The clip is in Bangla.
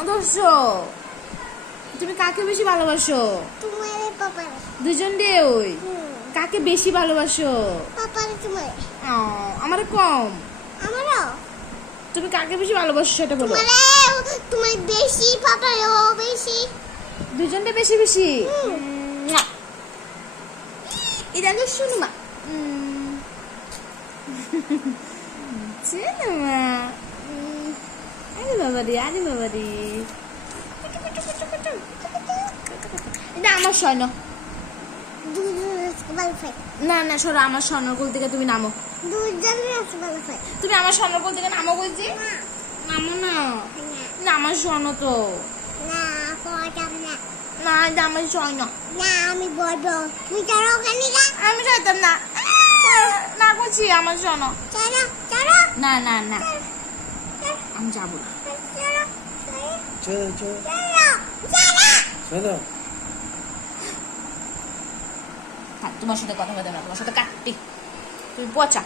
আদর্শ তুমি কাকে বেশি ভালোবাসো? দুজন রে ওই কাকে বেশি ভালোবাসো? আমার কম। তুমি কাকে বেশি ভালোবাসো সেটা বলো। তুমি বেশি পাপারও বেশি দুজনটা বেশি বেশি। এটা তো শুনো মা মা আরে বাবা রে আরে বাবা রে এটা আমার স্বর্ণ। না না সরো আমার স্বর্ণর কোল থেকে তুমি নামো। তুমি আমার স্বর্ণর কোল থেকে নামো বলছি। নামো না না আমার স্বর্ণ তো না এটা আমার স্বর্ণ। আমি বলবো তুমি যারা ওখানে আমি যাইতাম না না করছি আমার স্বর্ণ। না না না আমি যাবো না। তোমার সাথে কথা বলতে না তোমার সাথে কাটতি তুমি পচা।